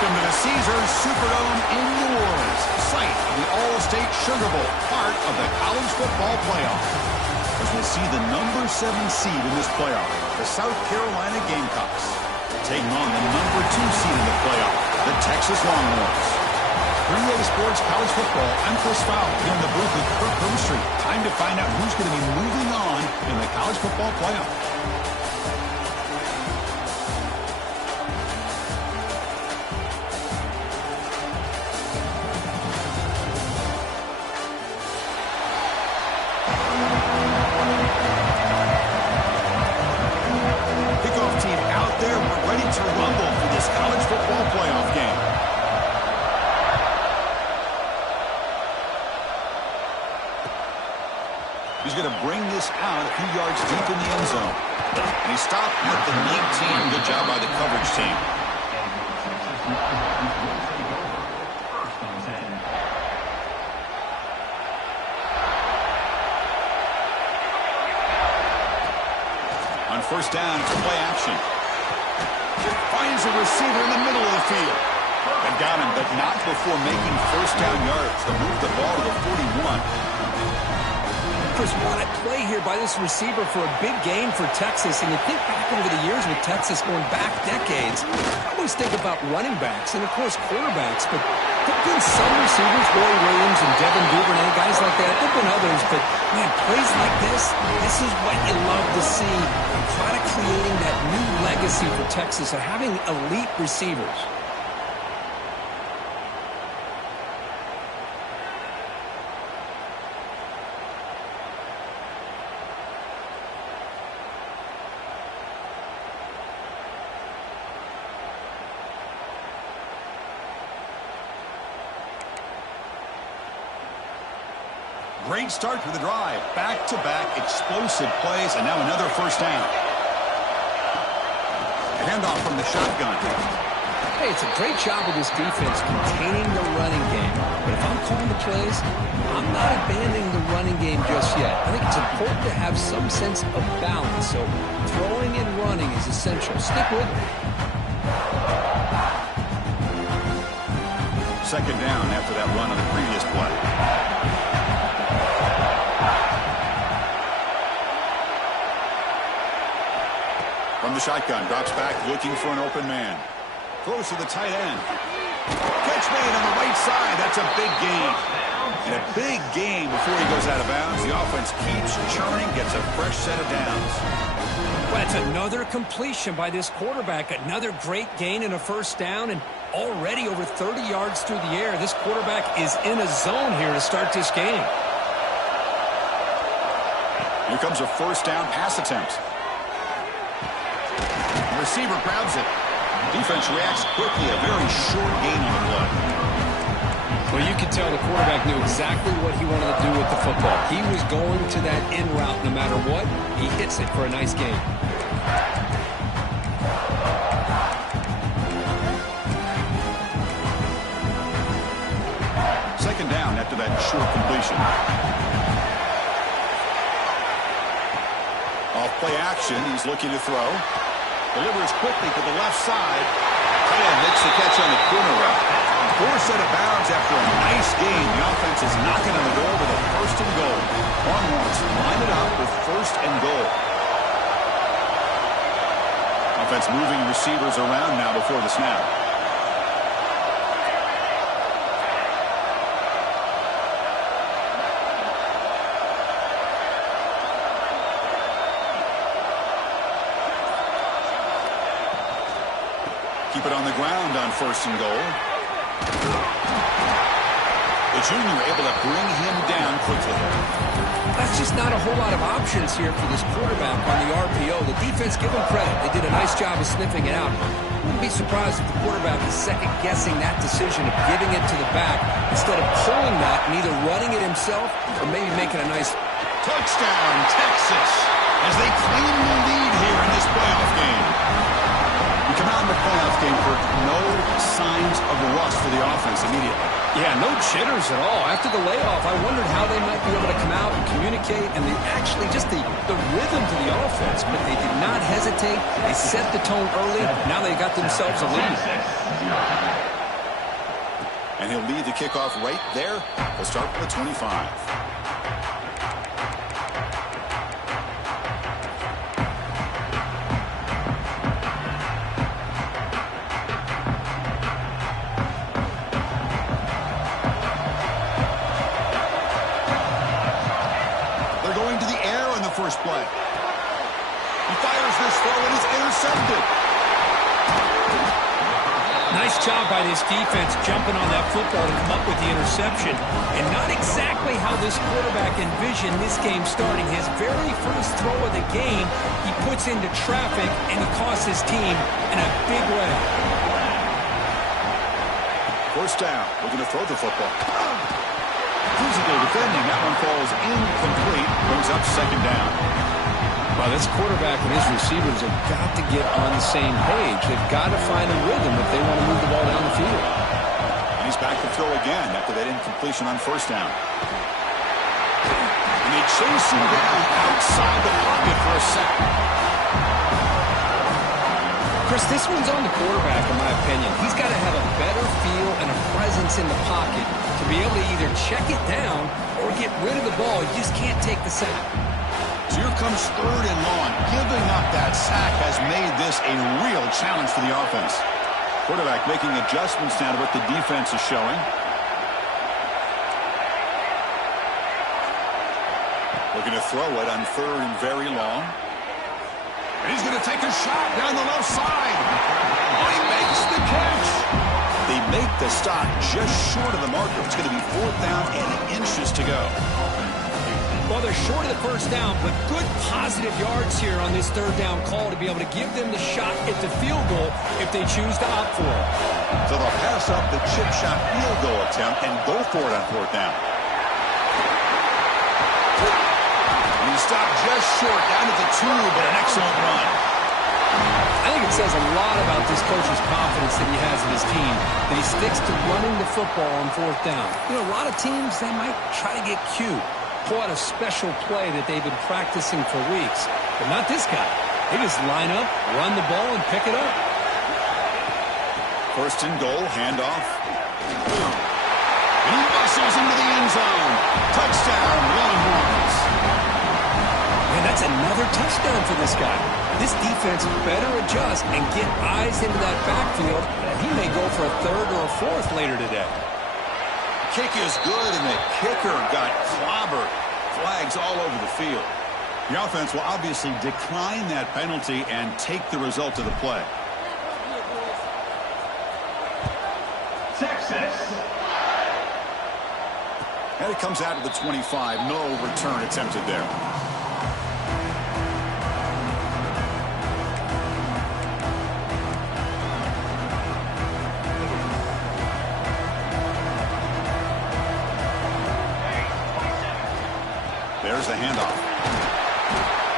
Welcome to the Caesars Superdome in New Orleans, site of the All-State Sugar Bowl, part of the college football playoff. As we see the number 7 seed in this playoff, the South Carolina Gamecocks, taking on the number 2 seed in the playoff, the Texas Longhorns. 3A Sports College Football, I'm Chris Fowle here in the booth with Kirk Herbstreit. Time to find out who's going to be moving on in the college football playoff. He's going to bring this out a few yards deep in the end zone. And he stopped with the neat team. Good job by the coverage team. On first down, it's play action. Finds a receiver in the middle of the field. They got him, but not before making first down yards to move the ball to the 41. What a play here by this receiver for a big gain for Texas. And you think back over the years with Texas going back decades, I always think about running backs and, of course, quarterbacks. But there have been some receivers, Roy Williams and Devin Duvernay, guys like that. There have been others, but, man, plays like this is what you love to see. Kind of creating that new legacy for Texas of having elite receivers. Great start for the drive. Back-to-back explosive plays, and now another first down. Handoff from the shotgun. Hey, it's a great job of this defense containing the running game. But if I'm calling the plays, I'm not abandoning the running game just yet. I think it's important to have some sense of balance. So throwing and running is essential. Stick with it. Second down after that run on the previous play. From the shotgun, drops back, looking for an open man. Throws to the tight end. Catch made on the right side. That's a big gain. And a big gain before he goes out of bounds. The offense keeps churning, gets a fresh set of downs. Well, it's another completion by this quarterback. Another great gain and a first down. And already over 30 yards through the air. This quarterback is in a zone here to start this game. Here comes a first down pass attempt. Receiver grabs it. Defense reacts quickly. A very short gain on the play. Well, you can tell the quarterback knew exactly what he wanted to do with the football. He was going to that in route no matter what. He hits it for a nice gain. Second down after that short completion. Off play action. He's looking to throw. Delivers quickly to the left side. And makes the catch on the corner route. Poor set of bounds after a nice gain. The offense is knocking on the door with a first and goal. Longhorns line it up with first and goal. Offense moving receivers around now before the snap. Keep it on the ground on first and goal. The junior able to bring him down quickly. That's just not a whole lot of options here for this quarterback on the RPO. The defense, give him credit. They did a nice job of sniffing it out. Wouldn't be surprised if the quarterback is second-guessing that decision of giving it to the back instead of pulling that and either running it himself or maybe making a nice touchdown, Texas, as they claim the lead here in this playoff game. We come out in the playoff game for no signs of rust for the offense immediately. Yeah, no jitters at all. After the layoff, I wondered how they might be able to come out and communicate, and actually just the rhythm to the offense. But they did not hesitate. They set the tone early. Now they got themselves a lead. And he'll lead the kickoff right there. We'll start with the 25. First play. He fires this throw and it's intercepted. Nice job by this defense jumping on that football to come up with the interception. And not exactly how this quarterback envisioned this game starting. His very first throw of the game, he puts into traffic and he costs his team in a big way. First down. Looking to throw the football. Physically defending. That one falls incomplete. Brings up second down. Well, this quarterback and his receivers have got to get on the same page. They've got to find a rhythm if they want to move the ball down the field. And he's back to throw again after that incompletion on first down. And they chase him down outside the pocket for a sack. Chris, this one's on the quarterback, in my opinion. He's got to have a better feel and a presence in the pocket to be able to either check it down or get rid of the ball. You just can't take the sack. So here comes third and long. Giving up that sack has made this a real challenge for the offense. Quarterback making adjustments now to what the defense is showing. Looking to throw it on third and very long. And he's going to take a shot down the left side. Oh, he makes the catch. They make the stop just short of the marker. It's going to be fourth down and inches to go. Well, they're short of the first down, but good positive yards here on this third down call to be able to give them the shot at the field goal if they choose to opt for it. So they'll pass up the chip shot field goal attempt and go for it on fourth down. He stopped just short, down at the 2, but an excellent run. I think it says a lot about this coach's confidence that he has in his team, that he sticks to running the football on fourth down. You know, a lot of teams, they might try to get cute, pull out a special play that they've been practicing for weeks, but not this guy. They just line up, run the ball, and pick it up. First and goal, handoff. He muscles into the end zone. Touchdown, Longhorns. And that's another touchdown for this guy. This defense better adjust and get eyes into that backfield. He may go for a third or a fourth later today. Kick is good, and the kicker got clobbered. Flags all over the field. The offense will obviously decline that penalty and take the result of the play. Texas. And it comes out to the 25. No return attempted there. There's the handoff.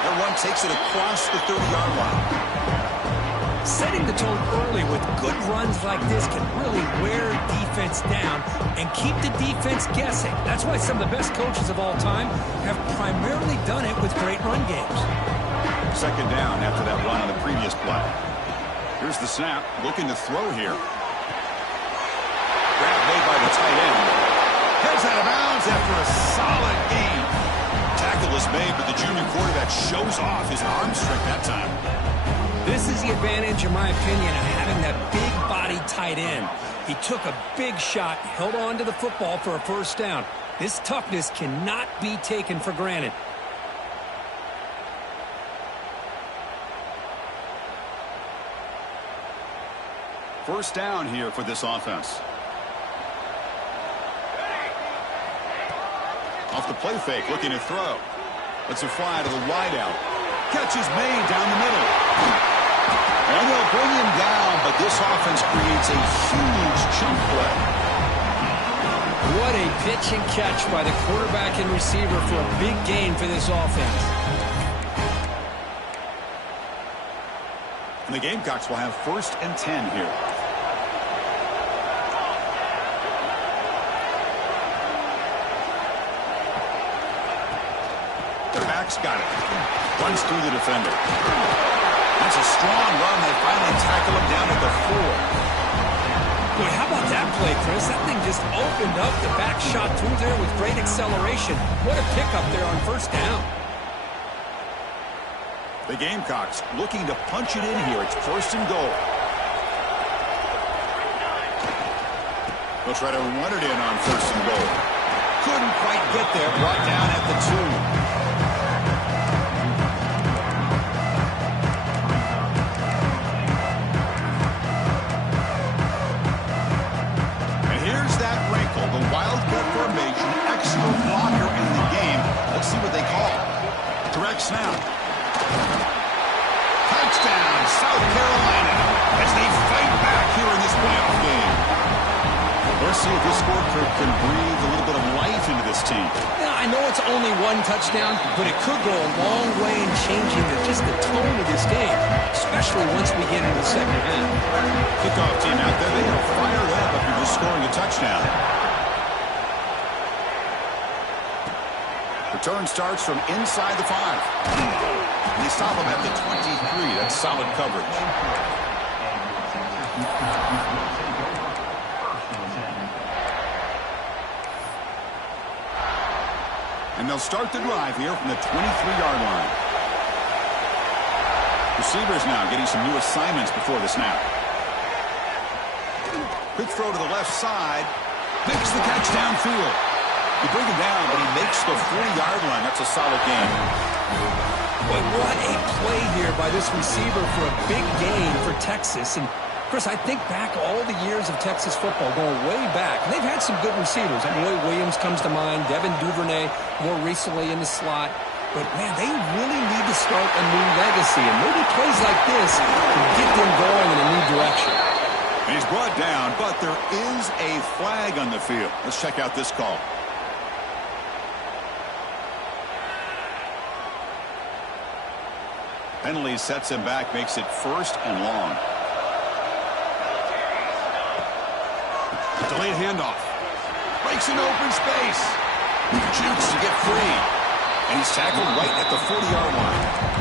That one takes it across the 30-yard line. Setting the tone early with good runs like this can really wear defense down and keep the defense guessing. That's why some of the best coaches of all time have primarily done it with great run games. Second down after that run on the previous play. Here's the snap, looking to throw here. Grab made by the tight end. Heads out of bounds after a solid game. Tackle is made, but the junior quarterback shows off his arm strength that time. This is the advantage, in my opinion, of having that big body tight end. He took a big shot, held on to the football for a first down. This toughness cannot be taken for granted. First down here for this offense. Off the play fake, looking to throw. Let's it fly to the wideout. Catch is made down the middle. And they'll bring him down, but this offense creates a huge chunk play. What a pitch and catch by the quarterback and receiver for a big gain for this offense. And the Gamecocks will have 1st and 10 here. Got it. Runs through the defender. That's a strong run. They finally tackle him down at the 4. Boy, how about that play, Chris? Chris. That thing just opened up. The back shot through there with great acceleration. What a pickup there on first down. The Gamecocks looking to punch it in here. It's first and goal. They'll try to run it in on first and goal. Couldn't quite get there. Brought down at the 2. Wildcat formation, extra blocker in the game. Let's see what they call. Direct snap. Touchdown, South Carolina, as they fight back here in this playoff game. Let's see if this score can breathe a little bit of life into this team. Yeah, I know it's only one touchdown, but it could go a long way in changing just the tone of this game, especially once we get into the second half. Kickoff team out there, they are fired up after just scoring a touchdown. Return starts from inside the 5. They stop him at the 23. That's solid coverage. And they'll start the drive here from the 23-yard line. Receivers now getting some new assignments before the snap. Quick throw to the left side. Makes the catch downfield. You bring him down, but he makes the 40-yard line. That's a solid gain. Boy, what a play here by this receiver for a big gain for Texas. And, Chris, I think back all the years of Texas football, going way back. And they've had some good receivers. Roy Williams comes to mind, Devin Duvernay more recently in the slot. But, man, they really need to start a new legacy. And maybe plays like this can get them going in a new direction. And he's brought down, but there is a flag on the field. Let's check out this call. Penalty sets him back, makes it first and long. Delayed handoff. Breaks an open space. Jukes to get free. And he's tackled right at the 40-yard line.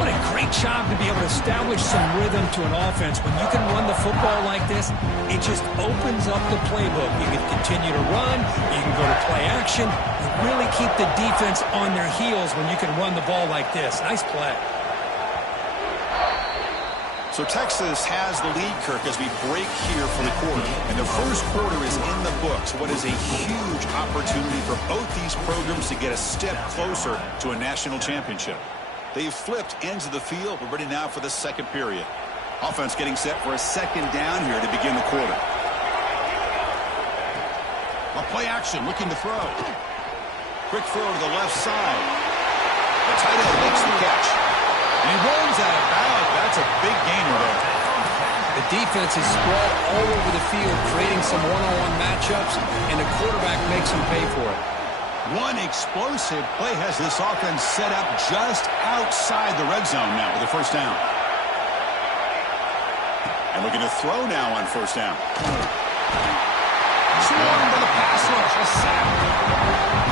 What a great job to be able to establish some rhythm to an offense. When you can run the football like this, it just opens up the playbook. You can continue to run. You can go to play action. You really keep the defense on their heels when you can run the ball like this. Nice play. So Texas has the lead, Kirk, as we break here for the quarter. And the first quarter is in the books. What is a huge opportunity for both these programs to get a step closer to a national championship. They've flipped ends of the field. We're ready now for the second period. Offense getting set for a second down here to begin the quarter. A play action, looking to throw. Quick throw to the left side. The tight end makes the catch. And he rolls out of bounds. That's a big gainer there. The defense is spread all over the field, creating some one-on-one matchups, and the quarterback makes them pay for it. One explosive play has this offense set up just outside the red zone now with a first down. And looking to throw now on first down. Swarmed by the pass rush. A sack.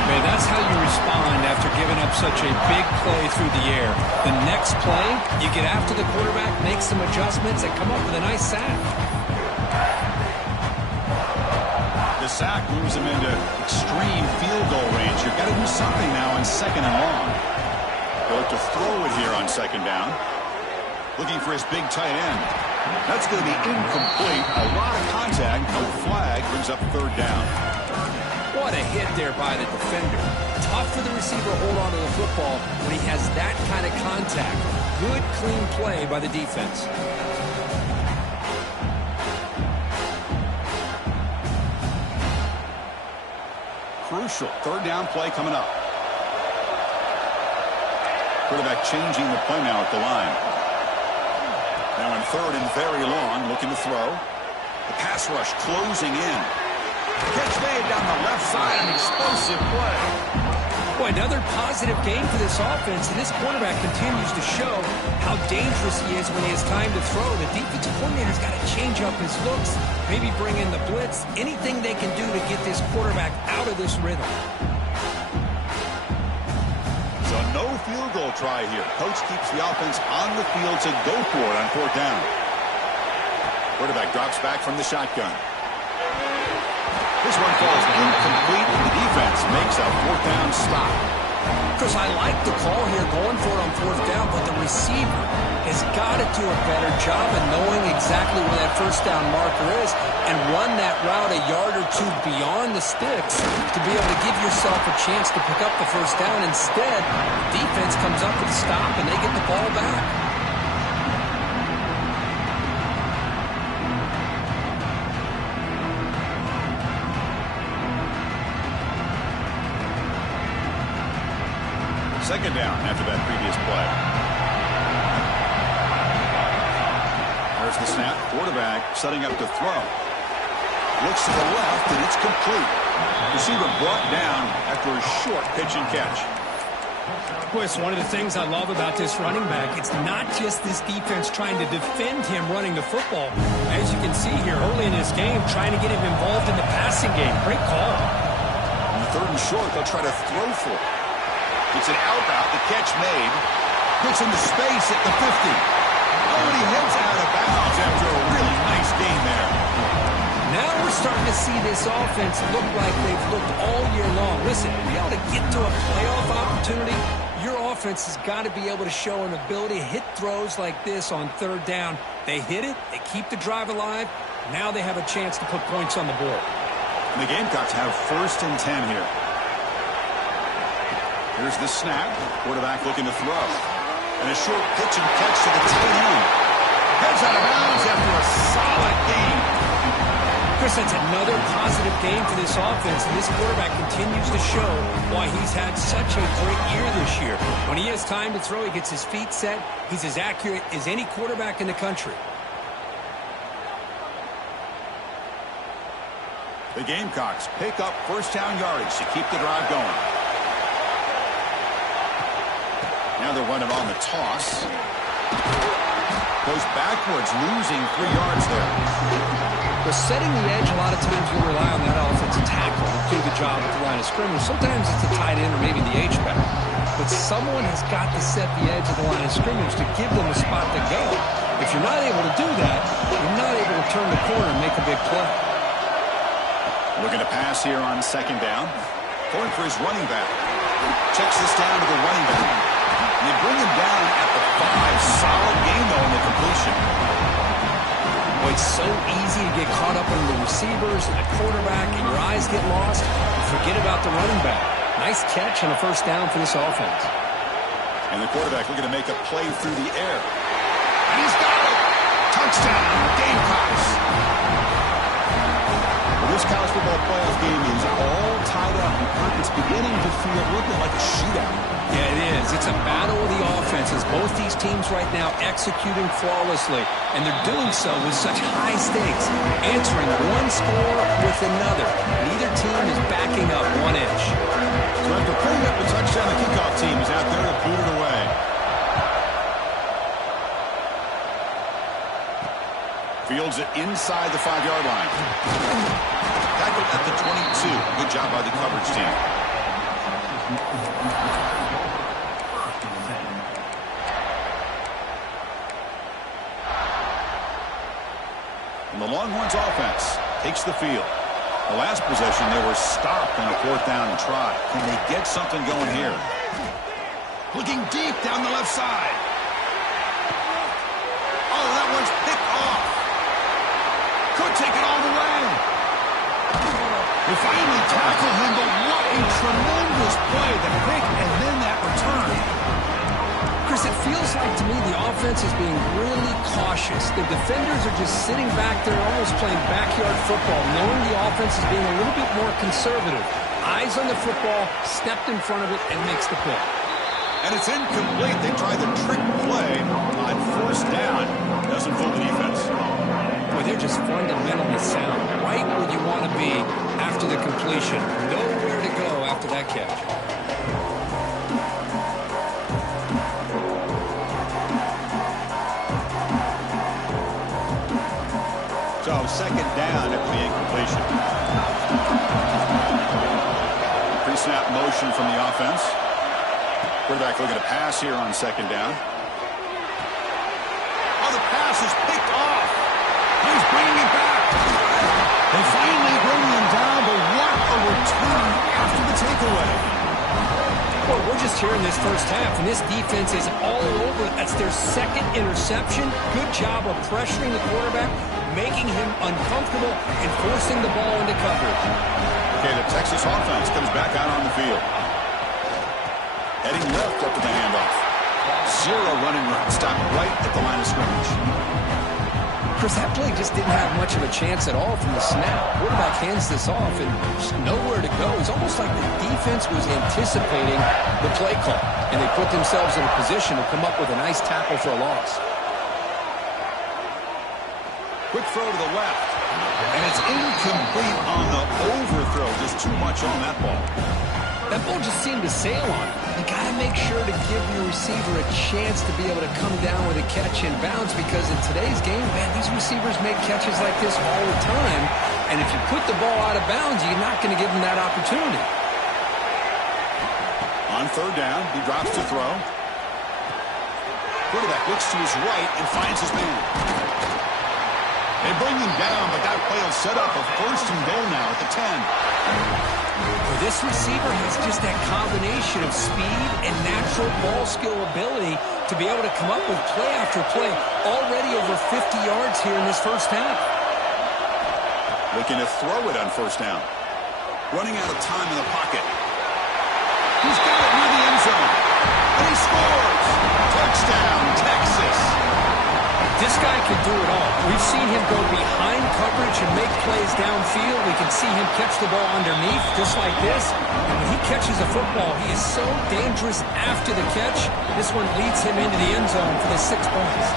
Man, that's how you respond after giving up such a big play through the air. The next play, you get after the quarterback, make some adjustments, and come up with a nice sack. The sack moves him into extreme field goal range. You've got to do something now on second and long. They'll look to throw it here on second down. Looking for his big tight end. That's going to be incomplete. A lot of contact. No flag. Brings up third down. What a hit there by the defender. Tough for the receiver to hold on to the football when he has that kind of contact. Good, clean play by the defense. Crucial third down play coming up. Quarterback changing the play now at the line. Now in third and very long, looking to throw. The pass rush closing in. Catch made down the left side, an explosive play. Boy, another positive game for this offense, and this quarterback continues to show how dangerous he is when he has time to throw. The defensive coordinator's got to change up his looks, maybe bring in the blitz, anything they can do to get this quarterback out of this rhythm. So no field goal try here. Coach keeps the offense on the field to go for it on fourth down. Quarterback drops back from the shotgun. This one falls incomplete. The defense makes a fourth down stop. Chris, I like the call here going for it on fourth down, but the receiver has got to do a better job of knowing exactly where that first down marker is and run that route a yard or two beyond the sticks to be able to give yourself a chance to pick up the first down. Instead, the defense comes up with a stop and they get the ball back. Second down after that previous play. There's the snap. Quarterback setting up to throw. Looks to the left, and it's complete. Receiver brought down after a short pitch and catch. Chris, one of the things I love about this running back, it's not just this defense trying to defend him running the football. As you can see here early in this game, trying to get him involved in the passing game. Great call. On the third and short, they'll try to throw for it. It's an out route. The catch made. Puts into space at the 50. Oh, and he heads out of bounds after a really nice gain there. Now we're starting to see this offense look like they've looked all year long. Listen, to be able to get to a playoff opportunity, your offense has got to be able to show an ability to hit throws like this on third down. They hit it. They keep the drive alive. Now they have a chance to put points on the board. And the Gamecocks have 1st and 10 here. Here's the snap. Quarterback looking to throw. And a short pitch and catch to the tight end. Heads out of bounds after a solid gain. Chris, that's another positive game for this offense, and this quarterback continues to show why he's had such a great year this year. When he has time to throw, he gets his feet set. He's as accurate as any quarterback in the country. The Gamecocks pick up first down yardage to keep the drive going. Now they're running on the toss. Goes backwards, losing 3 yards there. But setting the edge, a lot of times we rely on that offensive tackle to do the job at the line of scrimmage. Sometimes it's the tight end or maybe the H-back. But someone has got to set the edge of the line of scrimmage to give them a spot to go. If you're not able to do that, you're not able to turn the corner and make a big play. Looking to pass here on second down. Going for his running back. Checks this down to the running back. And they bring him down at the 5. Solid gain, though, in the completion. Boy, it's so easy to get caught up in the receivers and the quarterback, and your eyes get lost. Forget about the running back. Nice catch and a first down for this offense. And the quarterback looking to make a play through the air. And he's got it! Touchdown, Gamecocks! This college football playoff game is all tied up. It's beginning to feel a little bit like a shootout. Yeah, it is. It's a battle of the offenses. Both these teams right now executing flawlessly, and they're doing so with such high stakes, answering one score with another. Neither team is backing up 1 inch. So after putting up the touchdown, the kickoff team is out there to boot it away. Fields it inside the 5-yard line. Tackled at the 22. Good job by the coverage team. And the Longhorns offense takes the field. The last possession, they were stopped on a 4th down and try. Can they get something going here? Looking deep down the left side. Oh, that one's picked off. Could take it all the way. They finally tackle him, but what a tremendous play. The pick and then that return. Chris, it feels like to me the offense is being really cautious. The defenders are just sitting back there almost playing backyard football, knowing the offense is being a little bit more conservative. Eyes on the football, stepped in front of it, and makes the pick. And it's incomplete. They try the trick play on 1st down. Doesn't fool the defense. Boy, they're just fundamentally sound. Right where you want to be after the completion. Nowhere to go after that catch. So second down after the incompletion. Pre-snap motion from the offense. Quarterback looking to pass here on second down. Oh, the pass is picked off. He's bringing it back. They finally bring him down, but just here in this first half, and this defense is all over it. That's their second interception. Good job of pressuring the quarterback, making him uncomfortable, and forcing the ball into coverage. Okay, the Texas offense comes back out on the field. Heading left after the handoff. Zero running room. Stopped right at the line of scrimmage. Chris, that play just didn't have much of a chance at all from the snap. Quarterback hands this off and just nowhere to go. It's almost like the defense was anticipating the play call, and they put themselves in a position to come up with a nice tackle for a loss. Quick throw to the left. And it's incomplete on the overthrow. Just too much on that ball. That ball just seemed to sail on it. You got to make sure to give your receiver a chance to be able to come down with a catch and bounce, because in today's game, man, these receivers make catches like this all the time. And if you put the ball out of bounds, you're not going to give them that opportunity. On third down, he drops to throw. Quarterback looks to his right and finds his man. They bring him down, but that play will set up a first and goal now at the 10. This receiver has just that combination of speed and natural ball skill ability to be able to come up with play after play. Already over 50 yards here in this first half. Looking to throw it on first down. Running out of time in the pocket. He's got it near the end zone. And he scores. Touchdown, Texas. This guy can do it all. We've seen him go behind coverage and make plays downfield. We can see him catch the ball underneath, just like this. And when he catches a football, he is so dangerous after the catch. This one leads him into the end zone for the 6 points.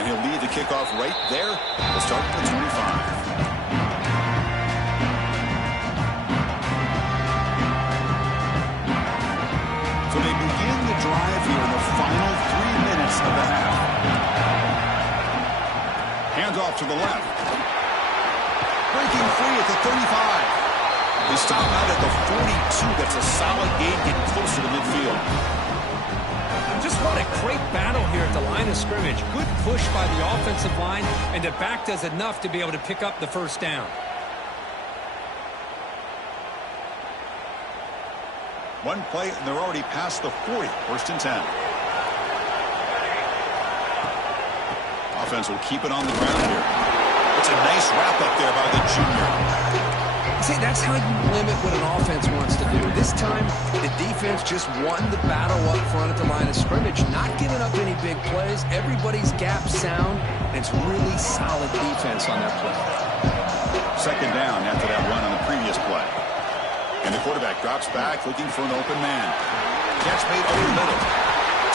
And he'll lead the kickoff right there. We'll start at the 25. So they begin the drive here in the final 3 minutes of the half. Hands off to the left. Breaking free at the 35. They stop out at the 42. That's a solid gain, getting closer to midfield. Just what a great battle here at the line of scrimmage. Good push by the offensive line, and the back does enough to be able to pick up the first down. One play, and they're already past the 40. First and 10. Offense will keep it on the ground here. It's a nice wrap up there by the junior. See, that's how you limit what an offense wants to do. This time, the defense just won the battle up front at the line of scrimmage, not giving up any big plays. Everybody's gap sound, and it's really solid defense on that play. Second down after that run on the previous play. And the quarterback drops back, looking for an open man. Catch made over the middle.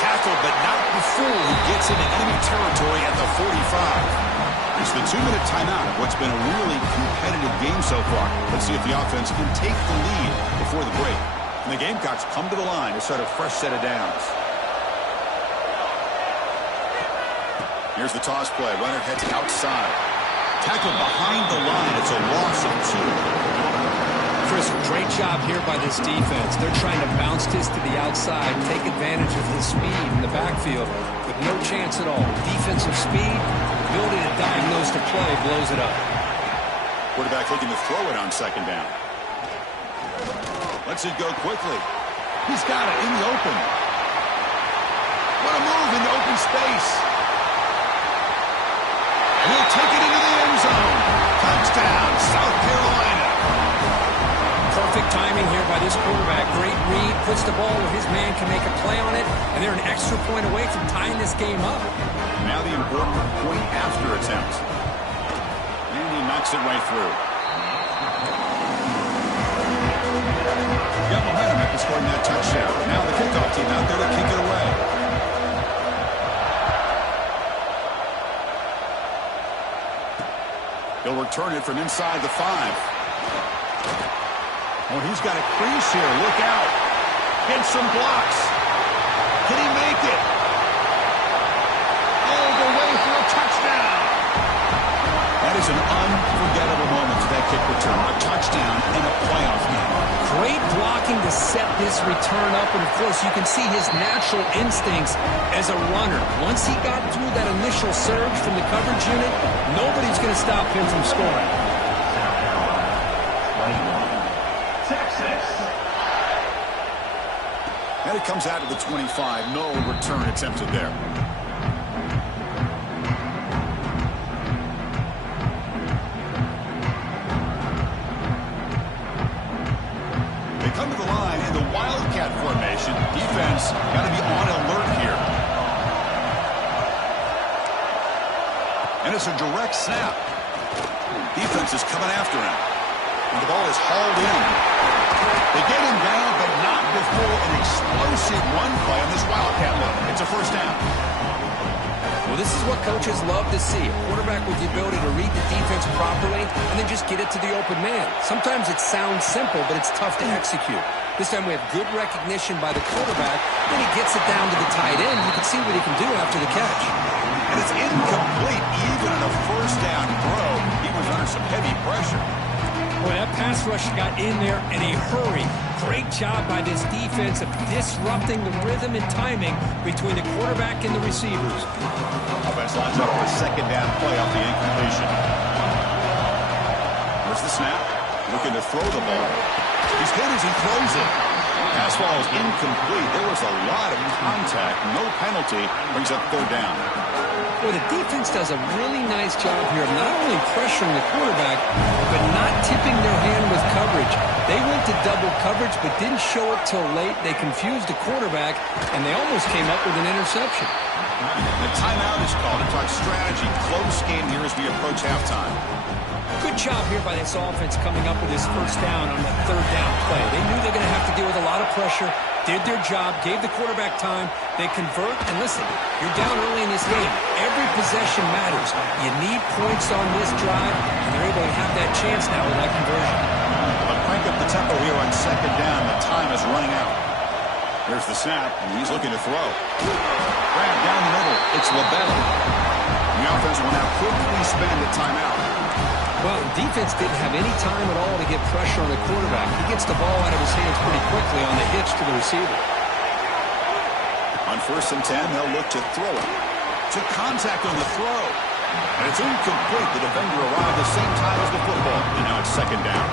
Tackled, but not before he gets into enemy territory at the 45. It's the 2-minute timeout of what's been a really competitive game so far. Let's see if the offense can take the lead before the break. And the Gamecocks come to the line to start a fresh set of downs. Here's the toss play. Runner heads outside. Tackled behind the line. It's a loss of 2. Chris, great job here by this defense. They're trying to bounce this to the outside, take advantage of his speed in the backfield, with no chance at all. Defensive speed, ability to diagnose the play, blows it up. Quarterback looking to throw it on second down. Lets it go quickly. He's got it in the open. What a move in the open space. And he'll take it into the end zone. Touchdown, South Carolina. Perfect timing here by this quarterback. Great read, puts the ball where his man can make a play on it, and they're an extra point away from tying this game up. Now the important point after attempt. And he knocks it right through. Got momentum after scoring that touchdown. Now the kickoff team out there to kick it away. He'll return it from inside the 5. Oh, he's got a crease here. Look out. Gets some blocks. Can he make it? All the way for a touchdown. That is an unforgettable moment to that kick return. A touchdown in a playoff game. Great blocking to set this return up, and of course you can see his natural instincts as a runner. Once he got through that initial surge from the coverage unit, nobody's going to stop him from scoring. And it comes out to the 25. No return attempted there. They come to the line in the Wildcat formation. Defense got to be on alert here. And it's a direct snap. Defense is coming after him. And the ball is hauled in. They get him down, but not before an explosive run play on this Wildcat look. It's a first down. Well, this is what coaches love to see. A quarterback with the ability to read the defense properly and then just get it to the open man. Sometimes it sounds simple, but it's tough to execute. This time we have good recognition by the quarterback. Then he gets it down to the tight end. You can see what he can do after the catch. And it's incomplete. Even on a first down throw, he was under some heavy pressure. Boy, that pass rush got in there in a hurry. Great job by this defense of disrupting the rhythm and timing between the quarterback and the receivers. Offense lines up for a second down play off the incompletion. There's the snap. Looking to throw the ball. He's hit as he throws it. Pass ball is incomplete. There was a lot of contact. No penalty. Brings up third down. Well, the defense does a really nice job here of not only pressuring the quarterback, but not tipping their hand with coverage. They went to double coverage, but didn't show it till late. They confused the quarterback, and they almost came up with an interception. The timeout is called to talk strategy. Close game here as we approach halftime. Good job here by this offense coming up with this first down on the third down play. They knew they were going to have to deal with a lot of pressure, did their job, gave the quarterback time. They convert, and listen, you're down early in this game. Every possession matters. You need points on this drive, and they're able to have that chance now with that conversion. But crank up the tempo here on second down. The time is running out. Here's the snap, and he's looking to throw. Grab down the middle. It's LaBelle. The offense will now quickly spend a timeout. Well, defense didn't have any time at all to get pressure on the quarterback. He gets the ball out of his hands pretty quickly on the hitch to the receiver. On 1st and 10, they'll look to throw it. To contact on the throw. And it's incomplete. The defender arrived the same time as the football. And now it's second down.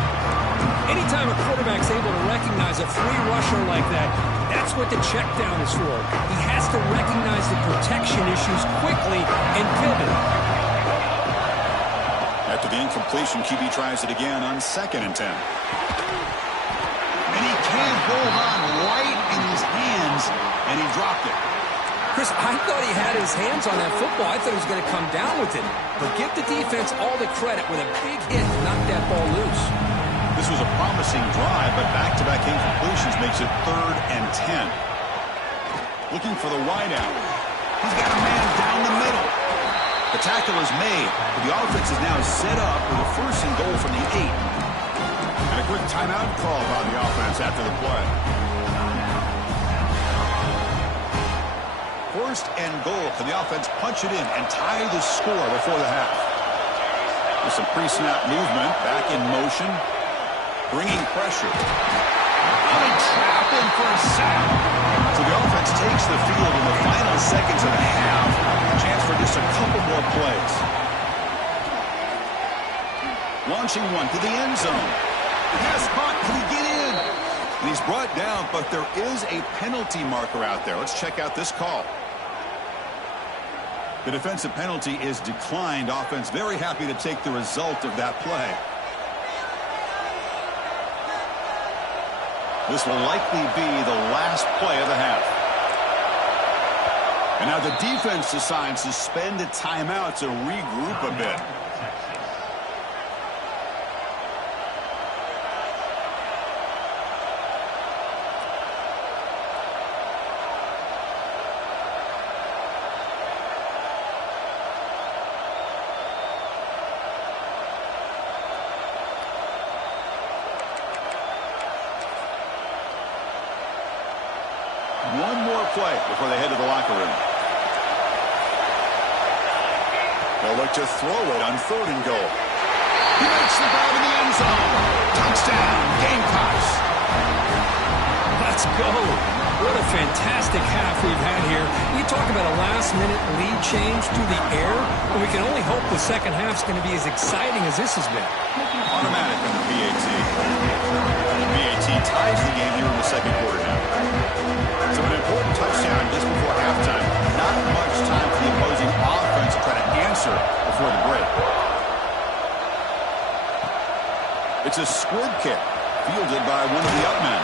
Anytime a quarterback's able to recognize a free rusher like that, that's what the check down is for. He has to recognize the protection issues quickly and pivot. After the incompletion, QB tries it again on 2nd and 10. And he can't hold on right in his hands, and he dropped it. Chris, I thought he had his hands on that football. I thought he was going to come down with it. But give the defense all the credit with a big hit to knock that ball loose. This was a promising drive, but back-to-back incompletions makes it 3rd and 10. Looking for the wideout. He's got a man down the middle. The tackle is made, but the offense is now set up with a 1st and goal from the 8. And a quick timeout call by the offense after the play. 1st and goal. Can the offense punch it in and tie the score before the half? With some pre-snap movement, back in motion, bringing pressure. Oh, trap in for a sack. So the offense takes the field in the final seconds of the half. Chance for just a couple more plays. Launching one to the end zone. Pass caught. Can he get in? And he's brought down, but there is a penalty marker out there. Let's check out this call. The defensive penalty is declined. Offense very happy to take the result of that play. This will likely be the last play of the half. And now the defense decides to spend a timeout to regroup a bit. One more play before they head to the locker room. They'll look to throw it on 3rd and goal. He makes the grab in the end zone. Touchdown, Gamecocks. Let's go. What a fantastic half we've had here. You talk about a last-minute lead change through the air, and we can only hope the second half's going to be as exciting as this has been. Automatic on the PAT. The PAT ties the game here in the second quarter now. So an important touchdown just before halftime. Not much time for the opposing offense to try to answer before the break. It's a squib kick, fielded by one of the up men.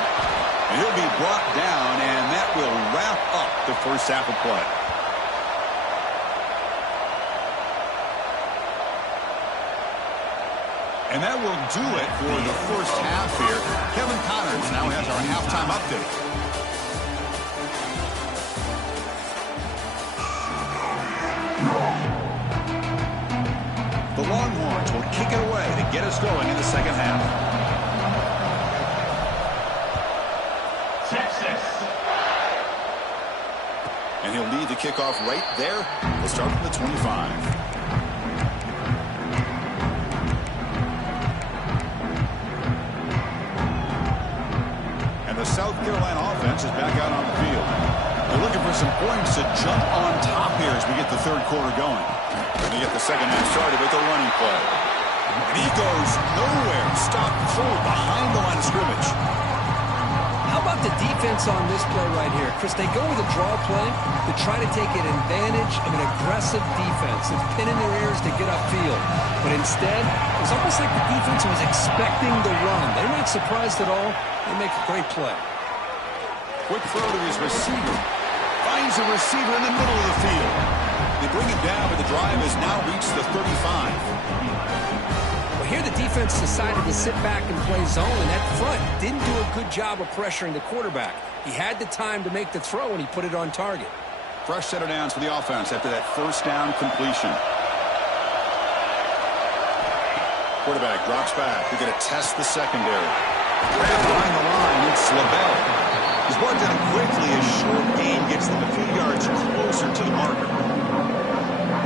And he'll be brought down, and that will wrap up the first half of play. And that will do it for the first half here. Kevin Connors now has our halftime update. The Longhorns will kick it away to get us going in the second half. Texas. And he'll lead the kickoff right there. We'll start from the 25. The South Carolina offense is back out on the field. They're looking for some points to jump on top here as we get the third quarter going. And they get the second half started with a running play. And he goes nowhere. Stop cold behind the line of scrimmage. How about the defense on this play right here? Chris, they go with a draw play to try to take an advantage of an aggressive defense. It's pinning their ears to get upfield. But instead, it was almost like the defense was expecting the run. They're not surprised at all. They make a great play. Quick throw to his receiver. Finds a receiver in the middle of the field. They bring him down, but the drive has now reached the 35. Well, here the defense decided to sit back and play zone, and that front didn't do a good job of pressuring the quarterback. He had the time to make the throw, and he put it on target. Fresh set of downs for the offense after that first down completion. Quarterback drops back. They're going to test the secondary. Grab behind the line, it's LaBelle. He's brought down quickly as short gain gets them a few yards closer to the marker.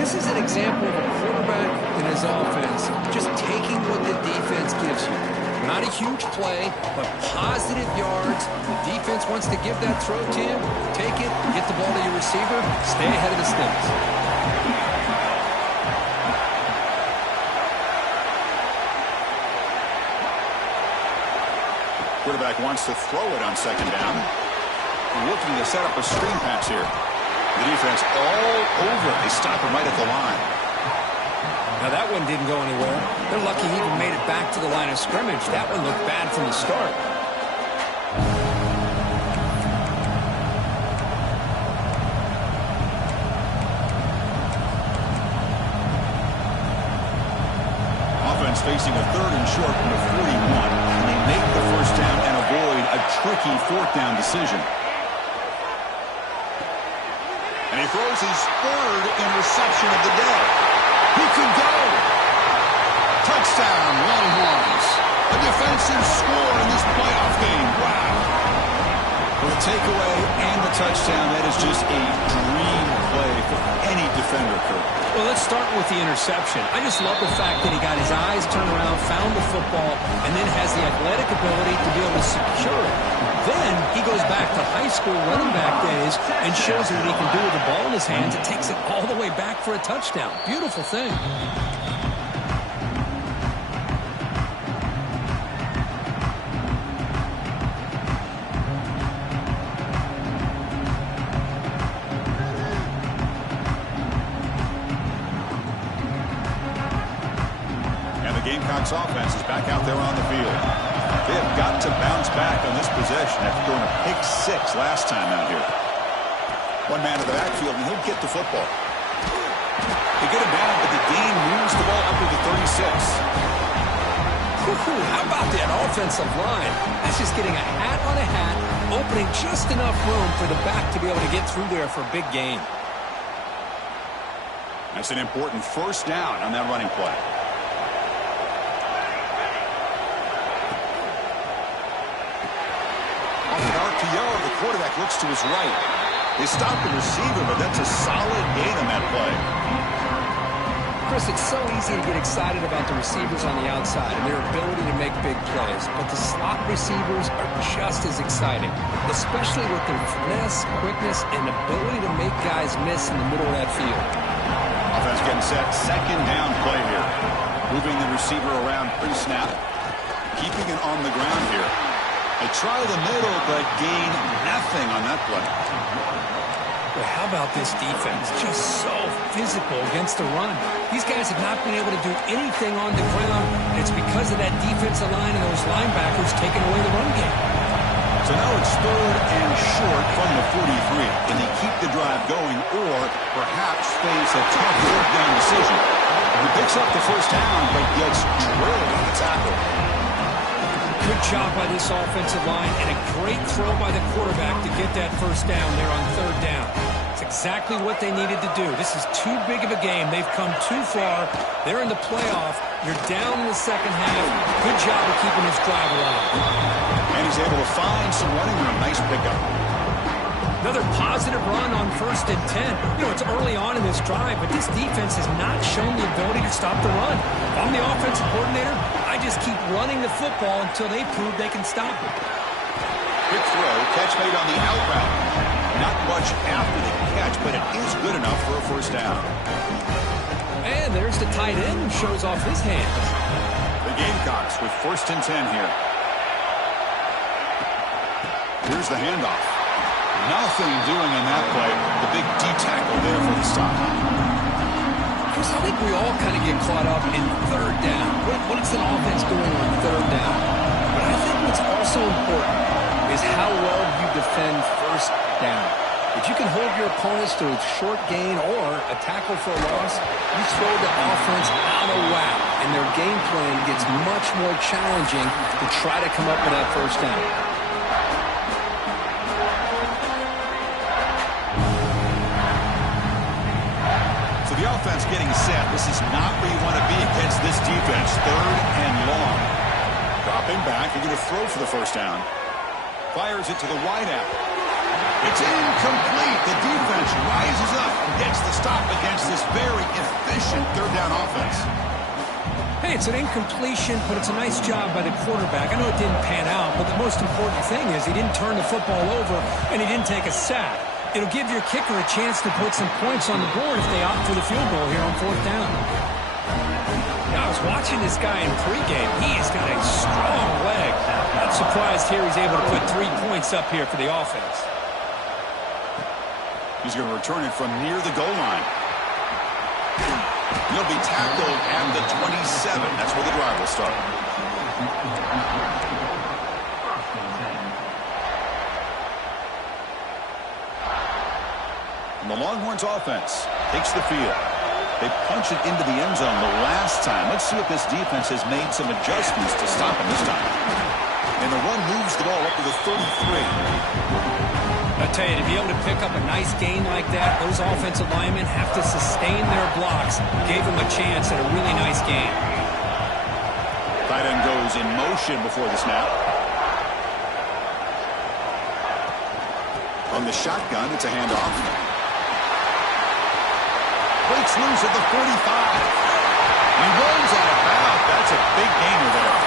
This is an example of a quarterback and his offense just taking what the defense gives you. Not a huge play, but positive yards. The defense wants to give that throw to you. Take it, get the ball to your receiver, stay ahead of the sticks. Quarterback wants to throw it on second down. Looking to set up a screen pass here. The defense all over it. They stop him right at the line. Now that one didn't go anywhere. They're lucky he even made it back to the line of scrimmage. That one looked bad from the start. Offense facing a third and short from the 41. Make the first down and avoid a tricky fourth down decision. And he throws his third interception of the day. He could go. Touchdown, Longhorns. A defensive score in this playoff game. Wow. For the takeaway and the touchdown, that is just a dream play for any defender, Kurt. Well, let's start with the interception. I just love the fact that he got his eyes turned around, found the football, and then has the athletic ability to be able to secure it. Then he goes back to high school running back days and shows you what he can do with the ball in his hands. It takes it all the way back for a touchdown. Beautiful thing. Gamecocks offense is back out there on the field. They have got to bounce back on this possession after throwing a pick six last time out here. One man to the backfield, and he'll get the football. They get it down, but the gain moves the ball up to the 36. How about that offensive line? That's just getting a hat on a hat, opening just enough room for the back to be able to get through there for a big gain. That's an important first down on that running play. The quarterback looks to his right. They stop the receiver, but that's a solid gain on that play. Chris, it's so easy to get excited about the receivers on the outside and their ability to make big plays, but the slot receivers are just as exciting, especially with their finesse, quickness, and ability to make guys miss in the middle of that field. Offense getting set. Second down play here. Moving the receiver around pre-snap. Keeping it on the ground here. They try the middle, but gain nothing on that play. Well, how about this defense? Just so physical against the run. These guys have not been able to do anything on the ground, and it's because of that defensive line and those linebackers taking away the run game. So now it's 3rd and short from the 43. Can they keep the drive going or perhaps face a tough 4th down decision? He picks up the first down, but gets drilled on the tackle. Good job by this offensive line and a great throw by the quarterback to get that first down there on 3rd down. It's exactly what they needed to do. This is too big of a game. They've come too far. They're in the playoff. You're down in the second half. Good job of keeping this drive alive. And he's able to find some running room. Nice pickup. Another positive run on 1st and 10. You know, it's early on in this drive, but this defense has not shown the ability to stop the run. If I'm the offensive coordinator, I just keep running the football until they prove they can stop it. Quick throw, catch made on the out route. Not much after the catch, but it is good enough for a first down. And there's the tight end who shows off his hands. The Gamecocks with 1st and 10 here. Here's the handoff. Nothing doing on that play. The big D tackle there for the stop. Chris, I think we all kind of get caught up in 3rd down. What is an offense doing on 3rd down? But I think what's also important is how well you defend 1st down. If you can hold your opponents to a short gain or a tackle for a loss, you throw the offense out of whack, and their game plan gets much more challenging to try to come up with that first down. The offense getting set. This is not where you want to be against this defense. 3rd and long. Dropping back. You're going to throw for the first down. Fires it to the wide out. It's incomplete. The defense rises up and gets the stop against this very efficient 3rd down offense. Hey, it's an incompletion, but it's a nice job by the quarterback. I know it didn't pan out, but the most important thing is he didn't turn the football over and he didn't take a sack. It'll give your kicker a chance to put some points on the board if they opt for the field goal here on 4th down. Now, I was watching this guy in pregame. He's got a strong leg. Not surprised here he's able to put 3 points up here for the offense. He's going to return it from near the goal line. He'll be tackled at the 27. That's where the drive will start. And the Longhorns offense takes the field. They punch it into the end zone the last time. Let's see if this defense has made some adjustments to stop him this time. And the run moves the ball up to the 33. I tell you, to be able to pick up a nice gain like that, those offensive linemen have to sustain their blocks. Gave him a chance at a really nice game. Tight end goes in motion before the snap. On the shotgun, it's a handoff. Breaks loose at the 45. He runs out of bounds. That's a big gainer there.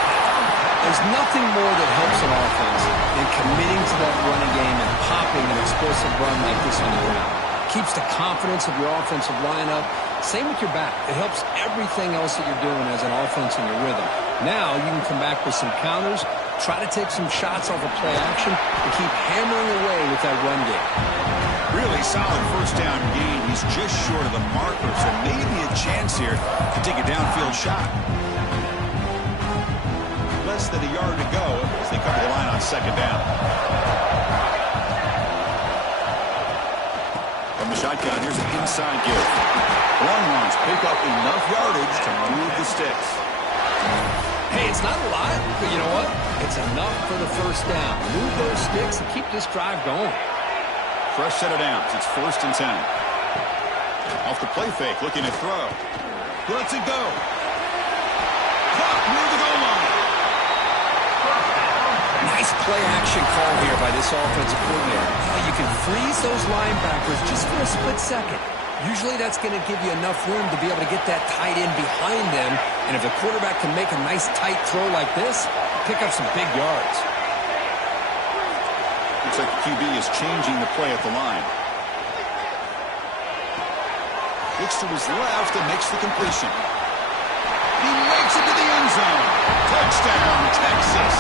There's nothing more that helps an offense than committing to that running game and popping an explosive run like this on the ground. Keeps the confidence of your offensive lineup. Same with your back. It helps everything else that you're doing as an offense in your rhythm. Now you can come back with some counters, try to take some shots off of play action, and keep hammering away with that run game. Really solid first down gain. He's just short of the marker, so maybe a chance here to take a downfield shot. Less than a yard to go as they come to the line on 2nd down. From the shotgun, here's an inside give. Longhorns pick up enough yardage to move the sticks. Hey, it's not a lot, but you know what? It's enough for the first down. Move those sticks and keep this drive going. Fresh set of downs. It's 1st and 10. Off the play fake, looking to throw. Lets it go. Caught near the goal line. Nice play action call here by this offensive coordinator. You can freeze those linebackers just for a split second. Usually that's going to give you enough room to be able to get that tight end behind them. And if the quarterback can make a nice tight throw like this, pick up some big yards. Looks like the QB is changing the play at the line. Looks to his left and makes the completion. He makes it to the end zone. Touchdown, Texas.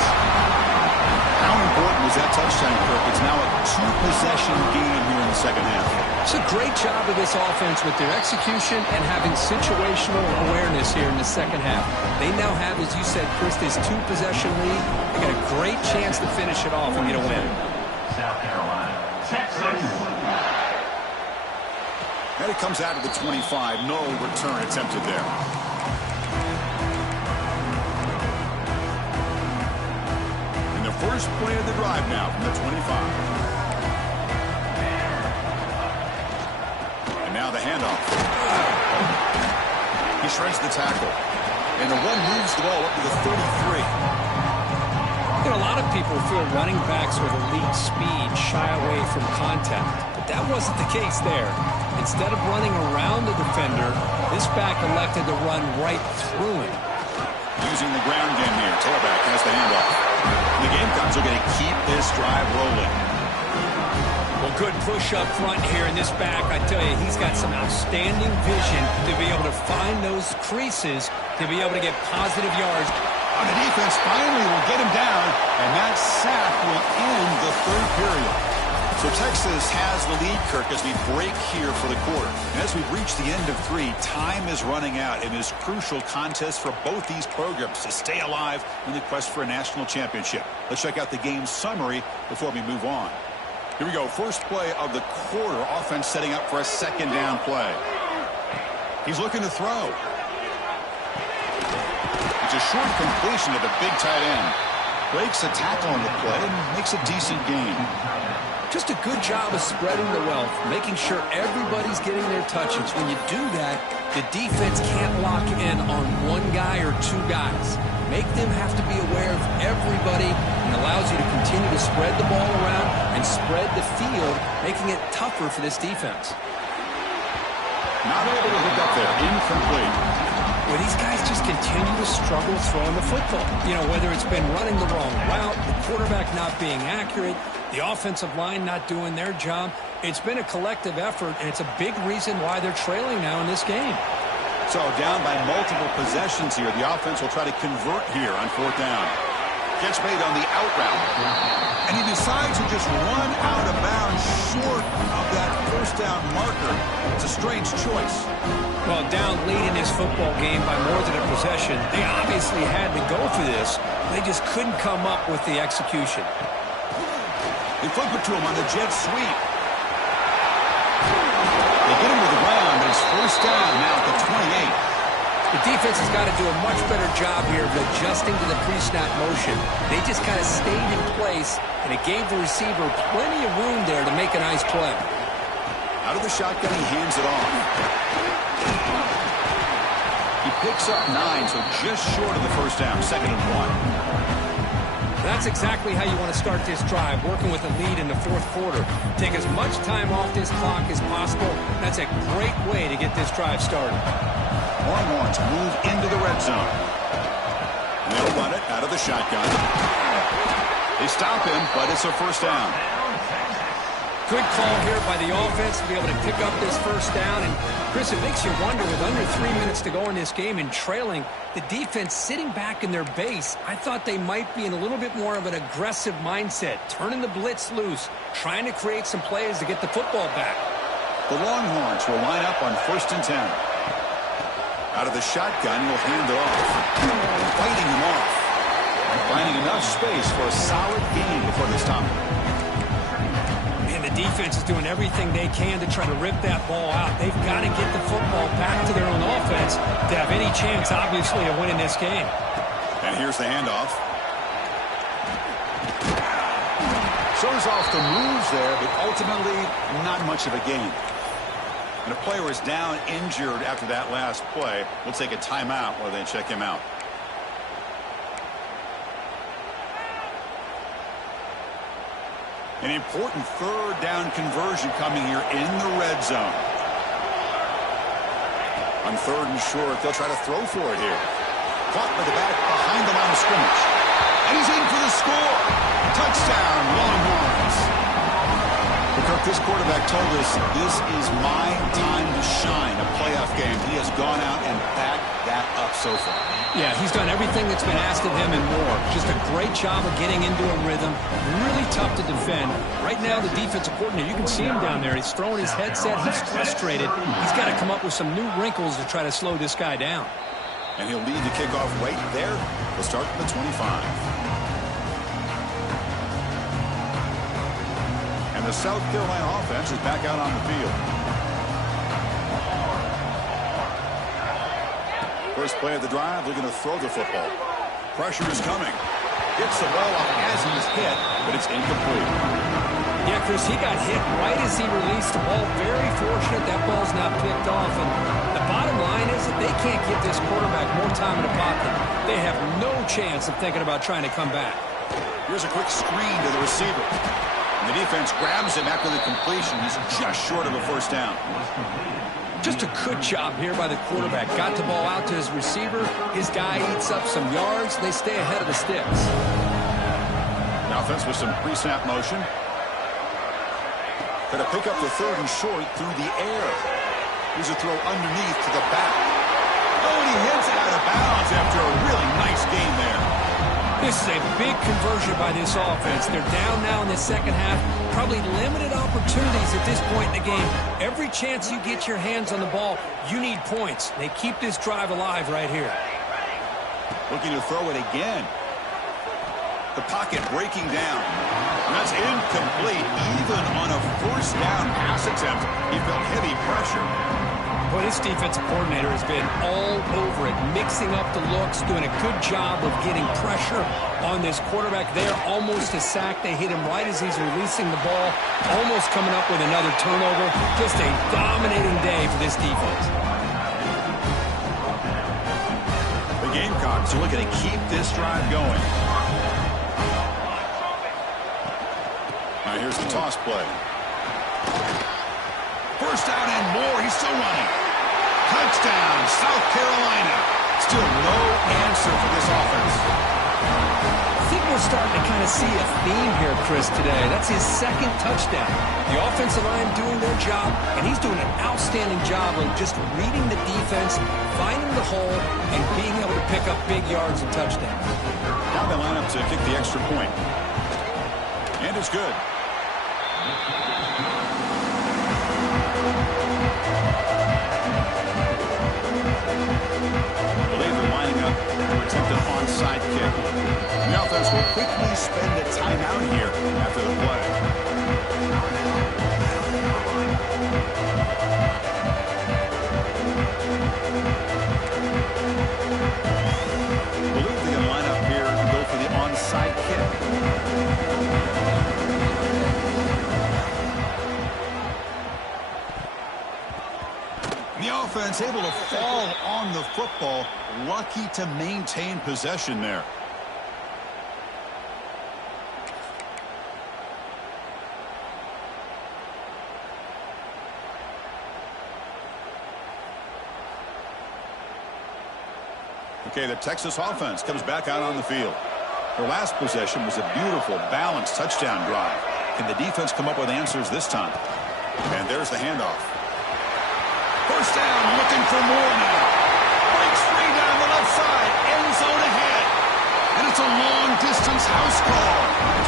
Pounding important was that touchdown, Kirk? It's now a two-possession game here in the second half. It's a great job of this offense with their execution and having situational awareness here in the second half. They now have, as you said, Chris, this two-possession lead. They got a great chance to finish it off and get a win. South Carolina, Texas. And it comes out of the 25. No return attempted there. And the first play of the drive now from the 25. And now the handoff. He shreds the tackle. And the run moves the ball up to the 33. You know, a lot of people feel running backs with elite speed shy away from contact. But that wasn't the case there. Instead of running around the defender, this back elected to run right through him. Using the ground game here. Tailback has the handoff. The Gamecocks are going to keep this drive rolling. Well, good push up front here in this back. I tell you, he's got some outstanding vision to be able to find those creases, to be able to get positive yards. On the defense, finally will get him down, and that sack will end the third period. So Texas has the lead, Kirk, as we break here for the quarter. And as we've reached the end of 3, time is running out in this crucial contest for both these programs to stay alive in the quest for a national championship. Let's check out the game summary before we move on. Here we go. First play of the quarter. Offense setting up for a second down play. He's looking to throw. It's a short completion to the big tight end. Breaks a tackle on the play and makes a decent gain. Just a good job of spreading the wealth, making sure everybody's getting their touches. When you do that, the defense can't lock in on one guy or two guys. Make them have to be aware of everybody, and allows you to continue to spread the ball around and spread the field, making it tougher for this defense. Not able to hook up there. Incomplete. Well, these guys just continue to struggle throwing the football. You know, whether it's been running the wrong route, the quarterback not being accurate, the offensive line not doing their job. It's been a collective effort, and it's a big reason why they're trailing now in this game. So down by multiple possessions here. The offense will try to convert here on fourth down. Gets made on the out route. And he decides to just run out of bounds short of that first down marker. It's a strange choice. Well, down lead in this football game by more than a possession. They obviously had to go for this. They just couldn't come up with the execution. They flip it to him on the jet sweep. They get him to the ground, but it's first down now at the 28. The defense has got to do a much better job here of adjusting to the pre-snap motion. They just kind of stayed in place, and it gave the receiver plenty of room there to make a nice play. Out of the shotgun, he hands it off. He picks up 9, so just short of the first down, 2nd and 1. That's exactly how you want to start this drive, working with a lead in the fourth quarter. Take as much time off this clock as possible. That's a great way to get this drive started. Longhorns move into the red zone. And they'll run it out of the shotgun. They stop him, but it's a first down. Good call here by the offense to be able to pick up this first down. And, Chris, it makes you wonder, with under 3 minutes to go in this game and trailing, the defense sitting back in their base, I thought they might be in a little bit more of an aggressive mindset, turning the blitz loose, trying to create some plays to get the football back. The Longhorns will line up on 1st and 10. Out of the shotgun, he'll hand it off. Fighting him off. Finding enough space for a solid gain before they stop him. Man, the defense is doing everything they can to try to rip that ball out. They've got to get the football back to their own offense to have any chance, obviously, of winning this game. And here's the handoff. Shows off the moves there, but ultimately not much of a gain. And a player is down injured after that last play. We'll take a timeout while they check him out. An important third down conversion coming here in the red zone. On 3rd and short, they'll try to throw for it here. Caught by the back behind the line of scrimmage. And he's in for the score. Touchdown, Longhorns. Kirk, this quarterback told us this is my time to shine, a playoff game. He has gone out and backed that up so far. Yeah, he's done everything that's been asked of him and more. Just a great job of getting into a rhythm. Really tough to defend. Right now, the defensive coordinator, you can see him down there. He's throwing his headset. He's frustrated. He's got to come up with some new wrinkles to try to slow this guy down. And he'll lead the kickoff right there. We'll start from the 25. And the South Carolina offense is back out on the field. First play of the drive, looking to throw the football. Pressure is coming. Gets the ball off as he's hit, but it's incomplete. Yeah, Chris, he got hit right as he released the ball. Very fortunate that ball's not picked off. And the bottom line is that they can't give this quarterback more time in the pocket. They have no chance of thinking about trying to come back. Here's a quick screen to the receiver. And the defense grabs him after the completion. He's just short of a first down. Just a good job here by the quarterback. Got the ball out to his receiver. His guy eats up some yards. They stay ahead of the sticks. Now offense with some pre-snap motion. Going to pick up the third and short through the air. Here's a throw underneath to the back. Oh, and he hits it out of bounds after a really nice game there. This is a big conversion by this offense. They're down now in the second half. Probably limited opportunities at this point in the game. Every chance you get your hands on the ball, you need points. They keep this drive alive right here. Looking to throw it again. The pocket breaking down. And that's incomplete. Even on a first down pass attempt, he felt heavy pressure. Well, this defensive coordinator has been all over it, mixing up the looks, doing a good job of getting pressure on this quarterback there. Almost a sack. They hit him right as he's releasing the ball, almost coming up with another turnover. Just a dominating day for this defense. The Gamecocks are looking to keep this drive going. Now here's the toss play. First down and more. He's still running. Touchdown, South Carolina. Still no answer for this offense. I think we're starting to kind of see a theme here, Chris, today. That's his second touchdown. The offensive line doing their job, and he's doing an outstanding job of just reading the defense, finding the hole, and being able to pick up big yards and touchdowns. Now they line up to kick the extra point. And it's good. I believe they're lining up to attempt an onside kick. The offense will quickly spend a timeout here after the play. I believe they're going to line up here and go for the onside kick. The offense able to fall on the football, lucky to maintain possession there. Okay, the Texas offense comes back out on the field. Their last possession was a beautiful, balanced touchdown drive. Can the defense come up with answers this time? And there's the handoff. First down, looking for more now. Breaks free down the left side. End zone ahead. And it's a long-distance house call.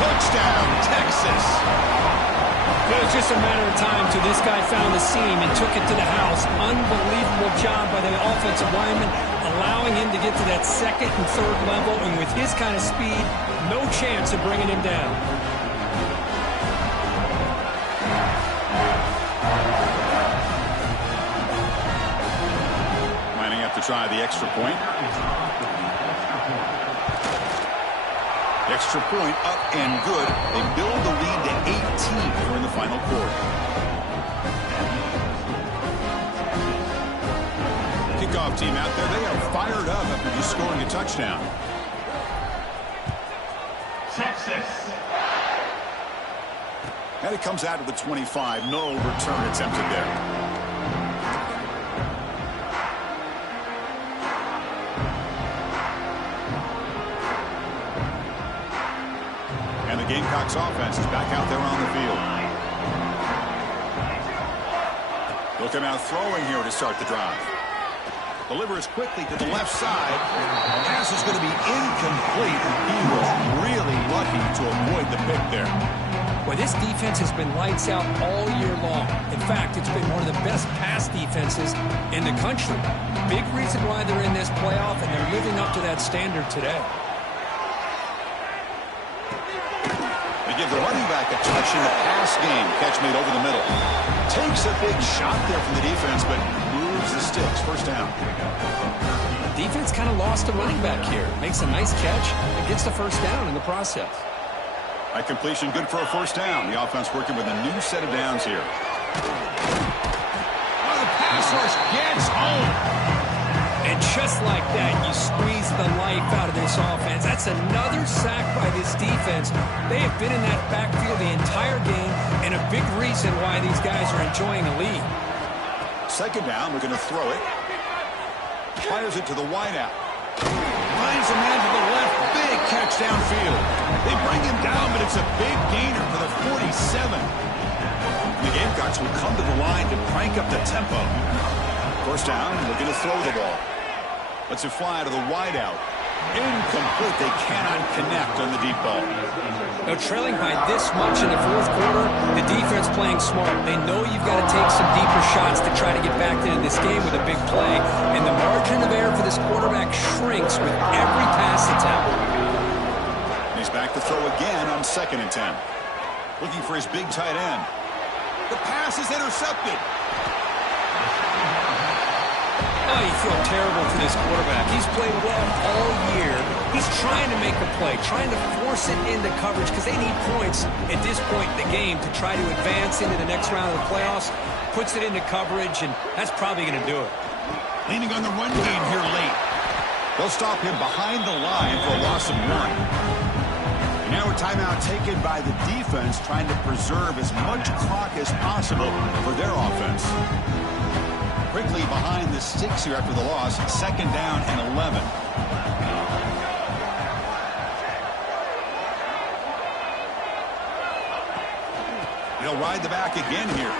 Touchdown, Texas. It was just a matter of time till this guy found the seam and took it to the house. Unbelievable job by the offensive lineman, allowing him to get to that second and third level. And with his kind of speed, no chance of bringing him down. To try the extra point. Extra point up and good. They build the lead to 18 during the final quarter. Kickoff team out there. They are fired up after just scoring a touchdown. Texas. And it comes out to the 25. No return attempted there. Gamecocks offense is back out there on the field. Looking out throwing here to start the drive. Delivers quickly to the left side. Pass is going to be incomplete. He was really lucky to avoid the pick there. Well, this defense has been lights out all year long. In fact, it's been one of the best pass defenses in the country. Big reason why they're in this playoff, and they're living up to that standard today. They give the running back a touch in the pass game. Catch made over the middle. Takes a big shot there from the defense, but moves the sticks. First down. Defense kind of lost a running back here. Makes a nice catch and gets the first down in the process. That completion good for a first down. The offense working with a new set of downs here. Oh, the pass rush gets home. And just like that, you squeeze the life out of this offense. That's another sack by this defense. They have been in that backfield the entire game, and a big reason why these guys are enjoying a lead. Second down, we're going to throw it. Fires it to the wideout. Finds a man to the left. Big catch downfield. They bring him down, but it's a big gainer for the 47. The Gamecocks will come to the line to crank up the tempo. First down, we're going to throw the ball. Lets it fly to the wideout. Incomplete. They cannot connect on the deep ball. Now, trailing by this much in the fourth quarter, the defense playing smart. They know you've got to take some deeper shots to try to get back into this game with a big play. And the margin of error for this quarterback shrinks with every pass attempt. He's back to throw again on 2nd and 10. Looking for his big tight end. The pass is intercepted. Oh, you feel terrible for this quarterback. He's played well all year. He's trying to make a play, trying to force it into coverage because they need points at this point in the game to try to advance into the next round of the playoffs. Puts it into coverage, and that's probably going to do it. Leaning on the run game here late. They'll stop him behind the line for a loss of 1. And now a timeout taken by the defense, trying to preserve as much clock as possible for their offense. Quickly behind the sticks here after the loss. 2nd down and 11. They'll ride the back again here.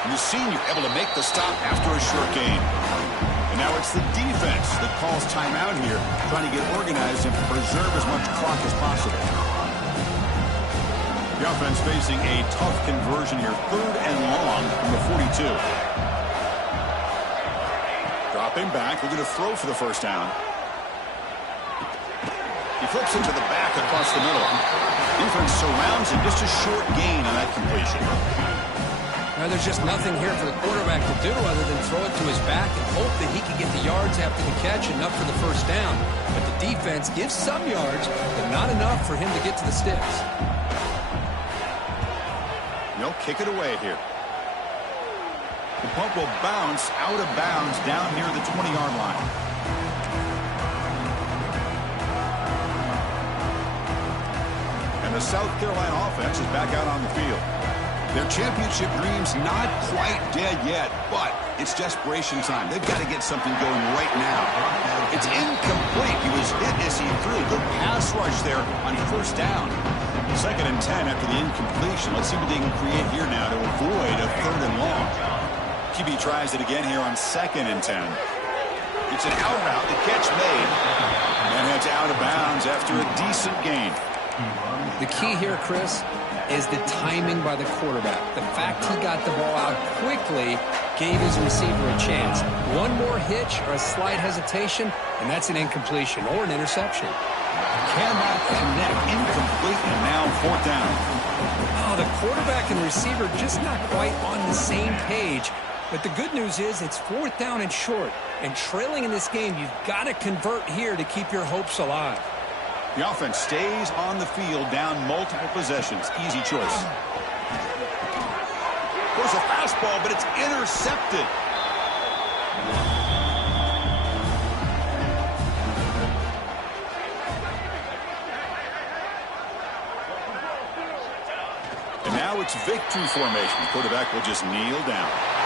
And the senior able to make the stop after a short gain. And now it's the defense that calls timeout here, trying to get organized and preserve as much clock as possible. The offense facing a tough conversion here. 3rd and long from the 42. Dropping back. We're going to throw for the first down. He flips into the back across the middle. Defense surrounds him. Just a short gain on that completion. Now, there's just nothing here for the quarterback to do other than throw it to his back and hope that he can get the yards after the catch, enough for the first down. But the defense gives some yards, but not enough for him to get to the sticks. They'll kick it away here. The punt will bounce out of bounds down near the 20-yard line. And the South Carolina offense is back out on the field. Their championship dreams not quite dead yet, but it's desperation time. They've got to get something going right now. It's incomplete. He was hit as he threw. Good pass rush there on first down. 2nd and 10 after the incompletion. Let's see what they can create here now to avoid a 3rd and long. QB tries it again here on 2nd and 10. It's an out route. The catch made. And heads out of bounds after a decent gain. The key here, Chris, is the timing by the quarterback. The fact he got the ball out quickly gave his receiver a chance. One more hitch or a slight hesitation, and that's an incompletion or an interception. Cannot connect. Incomplete, and now 4th down. Oh, the quarterback and receiver just not quite on the same page. But the good news is it's 4th down and short. And trailing in this game, you've got to convert here to keep your hopes alive. The offense stays on the field, down multiple possessions. Easy choice. Goes a fastball, but it's intercepted. And now it's victory formation. The quarterback will just kneel down.